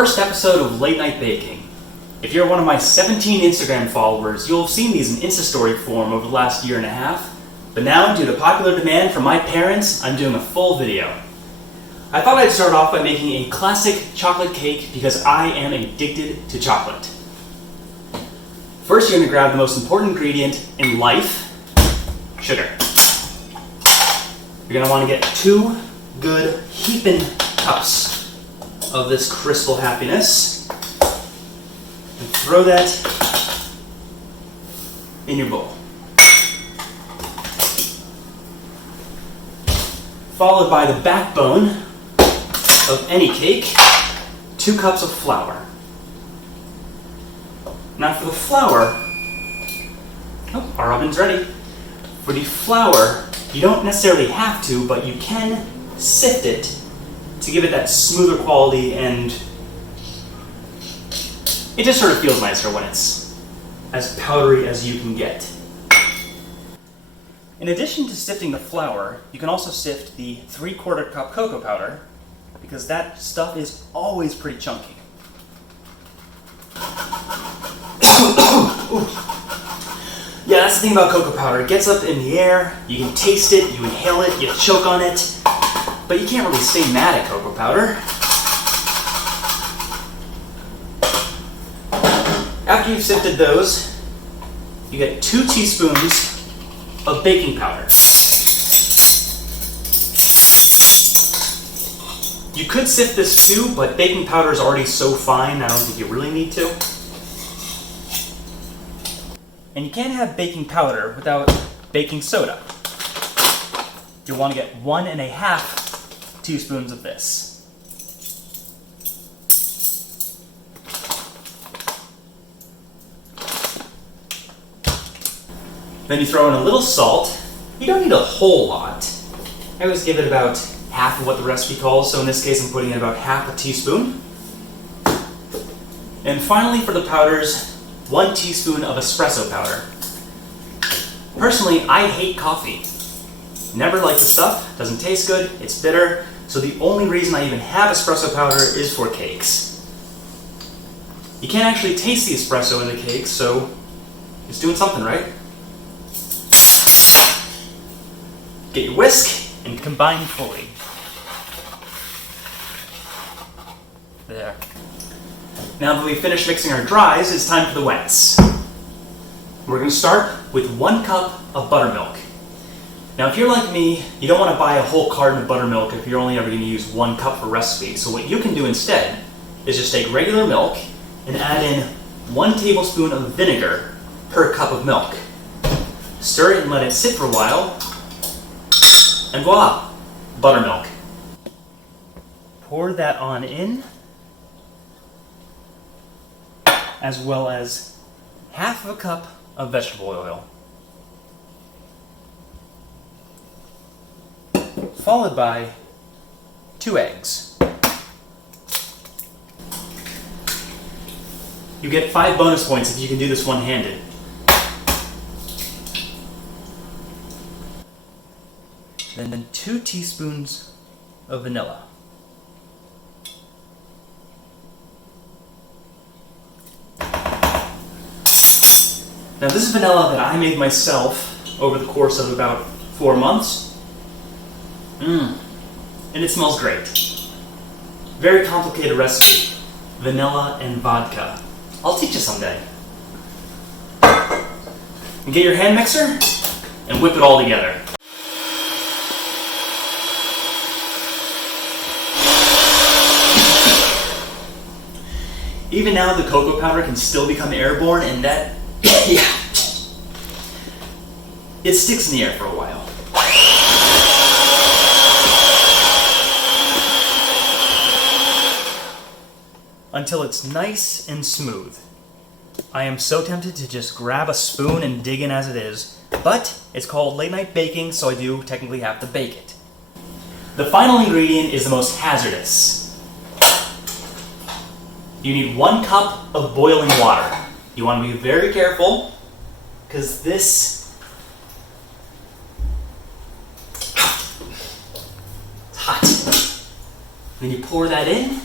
first episode of Late Night Baking. If you're one of my 17 Instagram followers, you'll have seen these in Instastory form over the last year and a half, but now, due to popular demand from my parents, I'm doing a full video. I thought I'd start off by making a classic chocolate cake because I am addicted to chocolate. First, you're going to grab the most important ingredient in life, sugar. You're going to want to get 2 good heaping cups of this crystal happiness and throw that in your bowl. Followed by the backbone of any cake, 2 cups of flour. Now for the flour, our oven's ready. For the flour, you don't necessarily have to, but you can sift it to give it that smoother quality, and it just sort of feels nicer when it's as powdery as you can get. In addition to sifting the flour, you can also sift the 3/4 cup cocoa powder, because that stuff is always pretty chunky. Yeah, that's the thing about cocoa powder. It gets up in the air, you can taste it, you inhale it, you choke on it, but you can't really stay mad at cocoa powder. After you've sifted those, you get 2 teaspoons of baking powder. You could sift this too, but baking powder is already so fine, I don't think you really need to. And you can't have baking powder without baking soda. You'll want to get 1½ teaspoons of this. Then you throw in a little salt. You don't need a whole lot. I always give it about half of what the recipe calls, so in this case I'm putting in about ½ teaspoon. And finally, for the powders, 1 teaspoon of espresso powder. Personally, I hate coffee. Never liked the stuff, doesn't taste good, it's bitter, so the only reason I even have espresso powder is for cakes. You can't actually taste the espresso in the cake, so it's doing something, right? Get your whisk and combine fully. There. Now that we've finished mixing our dries, it's time for the wets. We're going to start with 1 cup of buttermilk. Now if you're like me, you don't want to buy a whole carton of buttermilk if you're only ever going to use 1 cup per recipe. So what you can do instead is just take regular milk and add in 1 tablespoon of vinegar per cup of milk. Stir it and let it sit for a while, and voila, buttermilk. Pour that on in, as well as ½ cup of vegetable oil, followed by 2 eggs. You get 5 bonus points if you can do this one-handed. Then 2 teaspoons of vanilla. Now this is vanilla that I made myself over the course of about 4 months. And it smells great. Very complicated recipe. Vanilla and vodka. I'll teach you someday. And get your hand mixer and whip it all together. Even now the cocoa powder can still become airborne, and that yeah. It sticks in the air for a while. Until it's nice and smooth. I am so tempted to just grab a spoon and dig in as it is, but it's called late night baking, so I do technically have to bake it. The final ingredient is the most hazardous. You need 1 cup of boiling water. You want to be very careful, because this it's hot. Then you pour that in,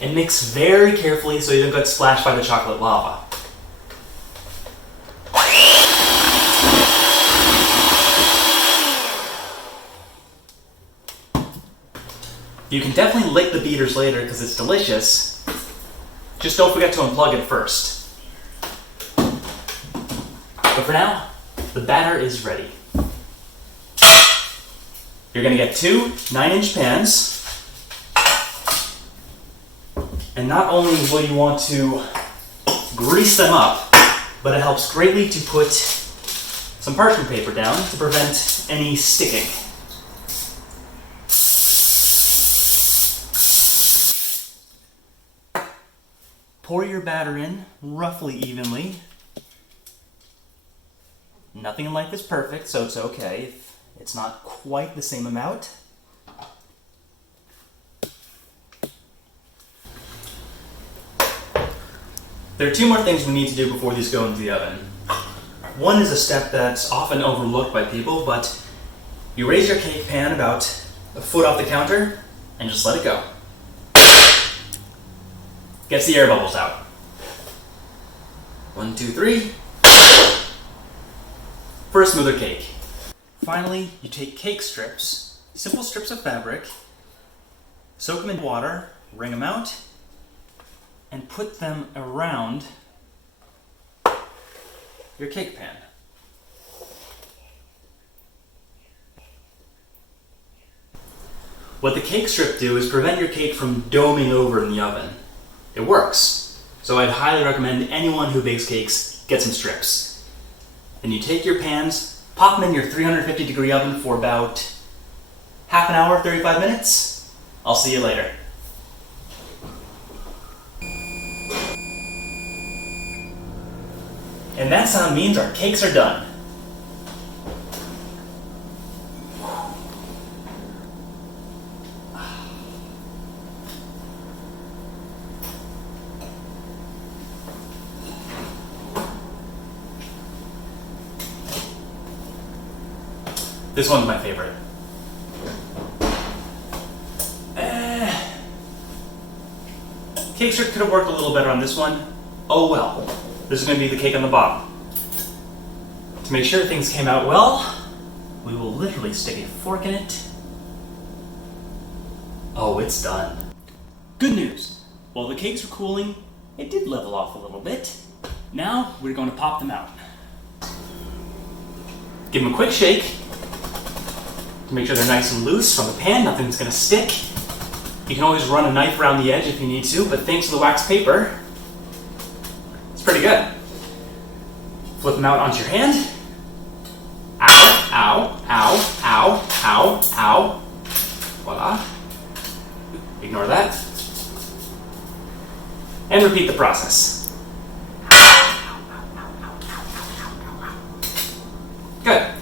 and mix very carefully so you don't get splashed by the chocolate lava. You can definitely lick the beaters later because it's delicious. Just don't forget to unplug it first. But for now, the batter is ready. You're going to get 2 9-inch pans. And not only will you want to grease them up, but it helps greatly to put some parchment paper down to prevent any sticking. Pour your batter in roughly evenly. Nothing in life is perfect, so it's okay if it's not quite the same amount. There are 2 more things we need to do before these go into the oven. One is a step that's often overlooked by people, but you raise your cake pan about a foot off the counter and just let it go. Gets the air bubbles out. 1, 2, 3. For a smoother cake. Finally, you take cake strips, simple strips of fabric, soak them in water, wring them out, and put them around your cake pan. What the cake strip do is prevent your cake from doming over in the oven. It works, so I'd highly recommend anyone who bakes cakes get some strips. Then you take your pans, pop them in your 350-degree oven for about half an hour, 35 minutes. I'll see you later. And that sound means our cakes are done. This one's my favorite. Cake strip could have worked a little better on this one. Oh well. This is going to be the cake on the bottom. To make sure things came out well, we will literally stick a fork in it. Oh, it's done. Good news. While the cakes were cooling, it did level off a little bit. Now we're going to pop them out. Give them a quick shake to make sure they're nice and loose from the pan, nothing's going to stick. You can always run a knife around the edge if you need to, but thanks to the wax paper, it's pretty good. Flip them out onto your hand. Ow, ow, ow, ow, ow, ow. Voila. Ignore that. And repeat the process. Good.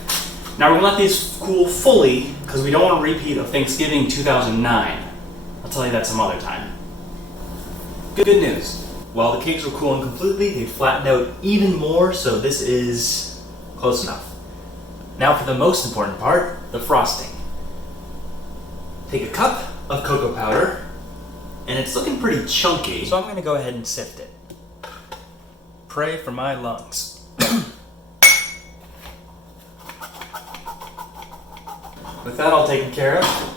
Now we're going to let these cool fully because we don't want a repeat of Thanksgiving 2009. I'll tell you that some other time. Good news. While the cakes were cooling completely, they flattened out even more, so this is close enough. Now for the most important part, the frosting. Take a cup of cocoa powder, and it's looking pretty chunky, so I'm going to go ahead and sift it. Pray for my lungs. With that all taken care of,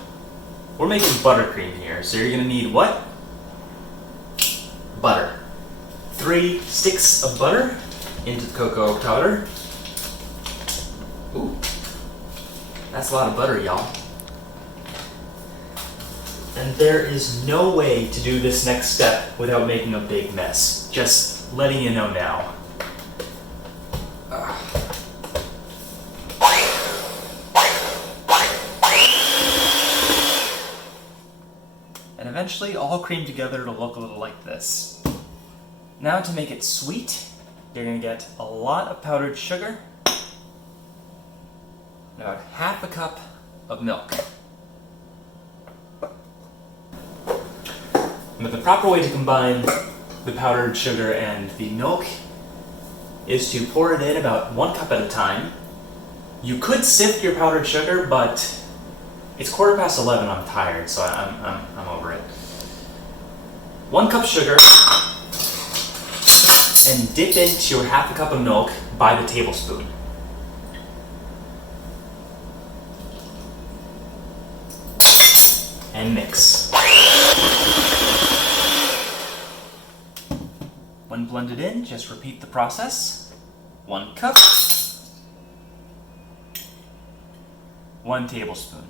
we're making buttercream here, so you're going to need what? Butter. 3 sticks of butter into the cocoa powder. Ooh, that's a lot of butter, y'all. And there is no way to do this next step without making a big mess. Just letting you know now. And eventually all cream together to look a little like this. Now to make it sweet, you're going to get a lot of powdered sugar, and about half a cup of milk. But the proper way to combine the powdered sugar and the milk is to pour it in about 1 cup at a time. You could sift your powdered sugar, but it's 11:15. I'm tired, so I'm over it. 1 cup sugar, and dip into your half a cup of milk by the tablespoon. And mix. When blended in, just repeat the process. 1 cup, 1 tablespoon.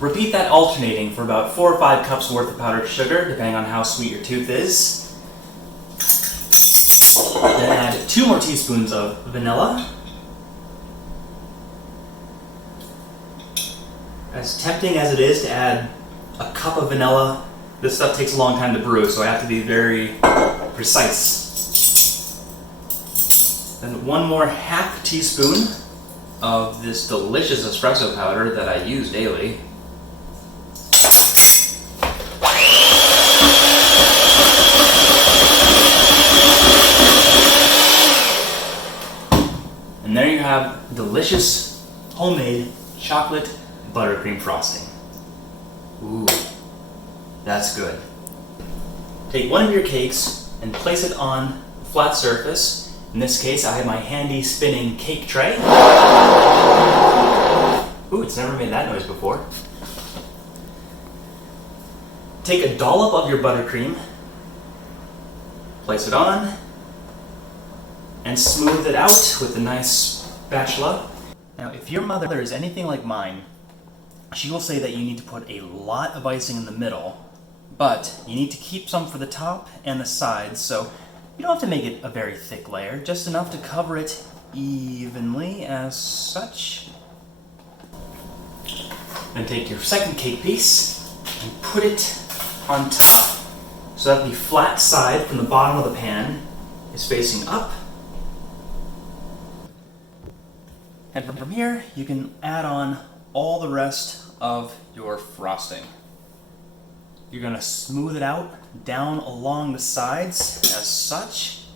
Repeat that alternating for about 4 or 5 cups worth of powdered sugar, depending on how sweet your tooth is. Then add 2 more teaspoons of vanilla. As tempting as it is to add a cup of vanilla, this stuff takes a long time to brew, so I have to be very precise. Then 1 more half teaspoon of this delicious espresso powder that I use daily. And there you have delicious homemade chocolate buttercream frosting. Ooh, that's good. Take one of your cakes and place it on a flat surface. In this case, I have my handy spinning cake tray. Ooh, it's never made that noise before. Take a dollop of your buttercream, place it on, and smooth it out with a nice spatula. Now, if your mother is anything like mine, she will say that you need to put a lot of icing in the middle, but you need to keep some for the top and the sides, so you don't have to make it a very thick layer, just enough to cover it evenly as such. Then take your second cake piece and put it on top, so that the flat side from the bottom of the pan is facing up. And from here, you can add on all the rest of your frosting. You're going to smooth it out down along the sides as such.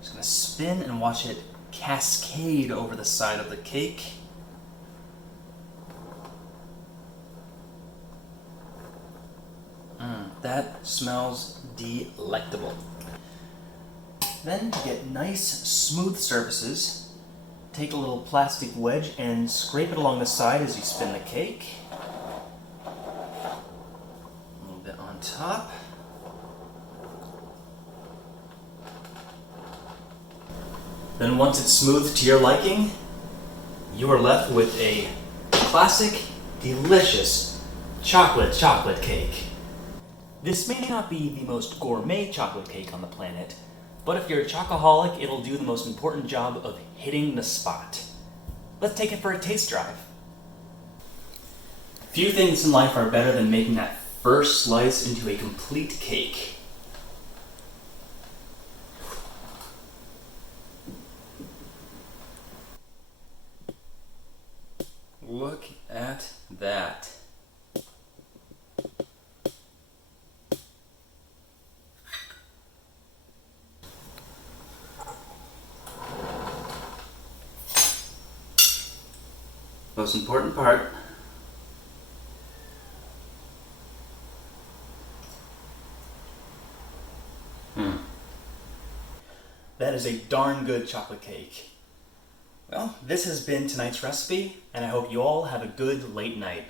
Just going to spin and watch it cascade over the side of the cake. That smells delectable. Then, to get nice smooth surfaces, take a little plastic wedge and scrape it along the side as you spin the cake. A little bit on top. Then once it's smooth to your liking, you are left with a classic, delicious chocolate cake. This may not be the most gourmet chocolate cake on the planet, but if you're a chocoholic, it'll do the most important job of hitting the spot. Let's take it for a taste drive. Few things in life are better than making that first slice into a complete cake. Look at that. Most important part. That is a darn good chocolate cake. Well, this has been tonight's recipe, and I hope you all have a good late night.